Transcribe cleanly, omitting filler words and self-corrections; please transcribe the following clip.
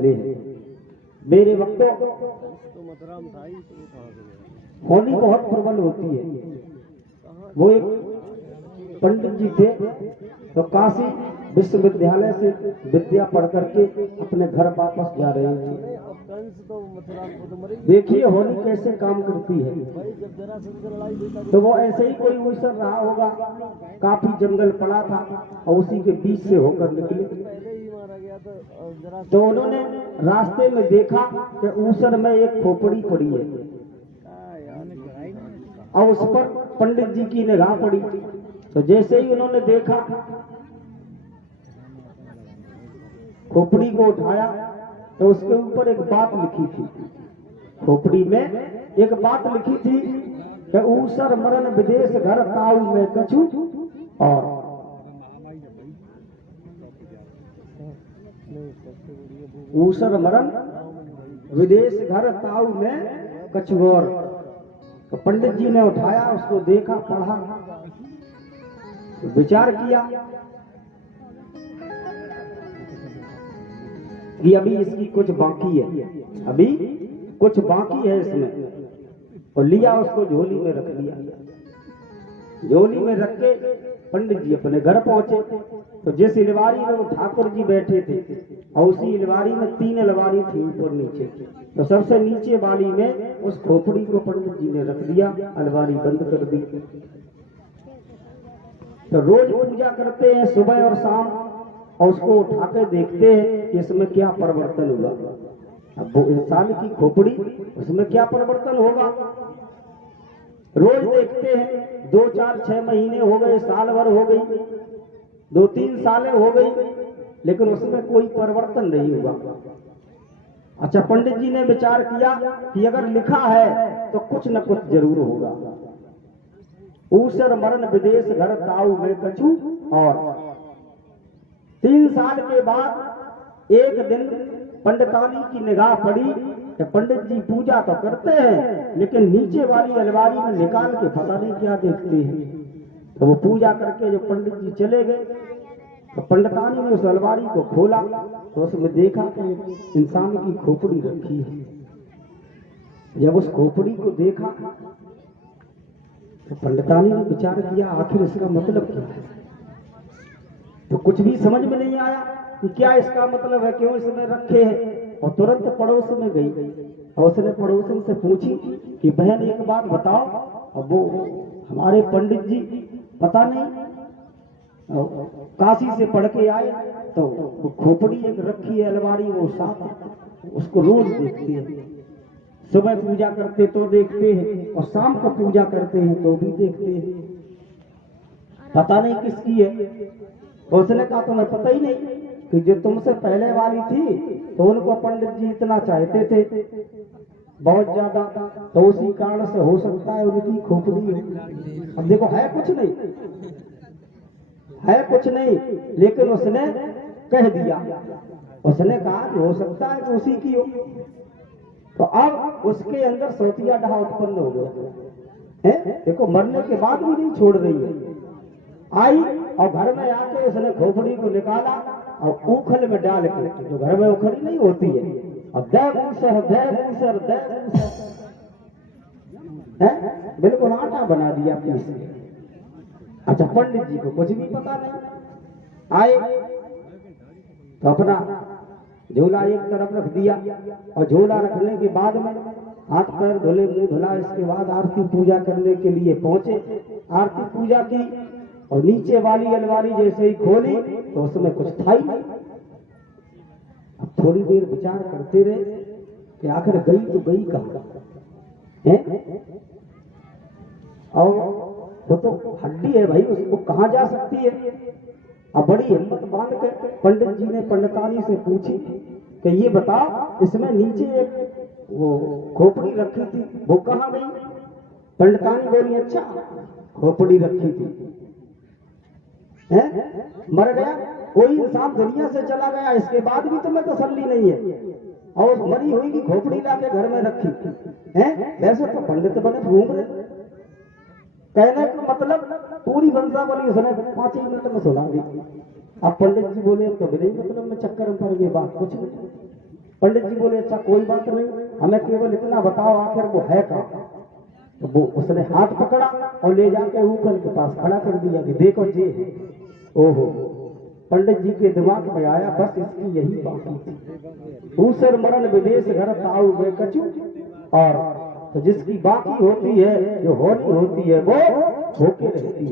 मिले हैं। मेरे वक्त होली बहुत प्रबल होती है। वो एक पंडित जी थे तो काशी विश्वविद्यालय से विद्या पढ़ करके अपने घर वापस जा रहे थे। देखिए होली कैसे काम करती है। तो वो ऐसे ही कोई उछल रहा होगा, काफी जंगल पड़ा था और उसी के बीच से होकर निकले। तो उन्होंने रास्ते में देखा कि ऊसर में एक खोपड़ी पड़ी है और उस पर पंडित जी की निगाह पड़ी। तो जैसे ही उन्होंने देखा, खोपड़ी को उठाया तो उसके ऊपर एक बात लिखी थी। खोपड़ी में एक बात लिखी थी कि ऊसर मरण विदेश घर ताऊ में कछु, और ऊसर मरण विदेश घर ताऊ में कछु और। तो पंडित जी ने उठाया, उसको देखा, पढ़ा, विचार किया कि अभी इसकी कुछ बाकी है, अभी कुछ बाकी है इसमें, और लिया उसको झोली में रख लिया। झोली में रख के पंडित जी अपने घर पहुंचे। तो जिस अलमारी में वो ठाकुर जी बैठे थे और उसी अलमारी में 3 अलमारी थी ऊपर नीचे, तो सबसे नीचे वाली में उस खोपड़ी को पंडित जी ने रख दिया, अलमारी बंद कर दी। तो रोज पूजा करते हैं सुबह और शाम, और उसको उठा के देखते हैं कि इसमें क्या परिवर्तन हुआ। अब वो इंसान की खोपड़ी, उसमें क्या परिवर्तन होगा। रोज देखते हैं, 2, 4, 6 महीने हो गए, साल भर हो गई, 2-3 सालें हो गई, लेकिन उसमें कोई परिवर्तन नहीं हुआ। अच्छा, पंडित जी ने विचार किया कि अगर लिखा है तो कुछ न कुछ जरूर होगा। ऊसर मरण विदेश घर ताऊ में कछु और। 3 साल के बाद एक दिन पंडितानी की निगाह पड़ी कि पंडित जी पूजा तो करते हैं लेकिन नीचे वाली अलमारी में निकाल के पता नहीं क्या देखते हैं। तो वो पूजा करके जो पंडित जी चले गए, तो पंडितानी ने उस अलमारी को खोला तो उसमें देखा कि इंसान की खोपड़ी रखी है। जब उस खोपड़ी को देखा तो पंडितानी ने विचार किया, आखिर इसका मतलब क्या है। तो कुछ भी समझ में नहीं आया कि क्या इसका मतलब है, क्यों इसमें रखे हैं। और तुरंत पड़ोस में गई और उसने पड़ोसन से पूछी कि बहन एक बात बताओ, अब वो हमारे पंडित जी पता नहीं काशी से पढ़ के आए, तो वो खोपड़ी एक रखी है अलमारी, वो साथ उसको रोज देखती है। सुबह पूजा करते तो देखते हैं और शाम को पूजा करते हैं तो भी देखते हैं, पता नहीं किसकी है। उसने कहा तुम्हें पता ही नहीं कि जो तुमसे पहले वाली थी तो उनको पंडित जी इतना चाहते थे बहुत ज्यादा, तो उसी कारण से हो सकता है उनकी खोपड़ी हो। अब देखो है कुछ नहीं, है कुछ नहीं, लेकिन उसने कह दिया, उसने कहा कि हो सकता है कि उसी की हो। तो अब उसके अंदर सोतिया डहा उत्पन्न हो गया है। देखो मरने के बाद भी नहीं छोड़ रही है। आई और घर में आके उसने खोपड़ी को निकाला और उखल में डाल के, जो घर में उखली नहीं होती है, और बिल्कुल आटा बना दिया पीस के। अच्छा, पंडित जी को कुछ भी पता नहीं। आए तो अपना झोला एक तरफ रख दिया और झोला रखने के बाद में हाथ पैर धुले, मुंह धुला, इसके बाद आरती पूजा करने के लिए पहुंचे। आरती पूजा की और नीचे वाली अलमारी जैसे ही खोली तो उसमें कुछ था ही नहीं। अब थोड़ी देर विचार करते रहे कि आखिर गई तो गई कहाँ है, और वो तो हड्डी है भाई, उसको कहाँ जा सकती है। अब बड़ी हिम्मत बांध के पंडित जी ने पंडितानी से पूछी कि ये बताओ इसमें नीचे एक वो खोपड़ी रखी थी, वो कहाँ गई। पंडितानी बोली अच्छा खोपड़ी रखी थी, है मर गया कोई इंसान दुनिया से चला गया, इसके बाद भी तुम्हें तसल्ली नहीं है, और मरी हुई की खोपड़ी लाके घर में रखी है। वैसे तो पंडित बने घूम रहे, कहने का मतलब पूरी वंशावली उसने 5 ही मिनट में सुना दी। अब पंडित जी बोले तो नहीं मतलब मैं चक्कर में पड़ गई, बात कुछ नहीं। पंडित जी बोले अच्छा कोई बात नहीं, हमें केवल इतना बताओ आखिर वो है कहाँ। तो वो उसने हाथ पकड़ा और ले जाके ऊपर के पास खड़ा कर दिया कि देखो जी। ओहो, पंडित जी के दिमाग में आया बस इसकी यही बाकी थी। ऊसर मरण विदेश घर ताऊ वे कचू। और तो जिसकी बाकी होती है, जो होनी होती है वो होके रहती है।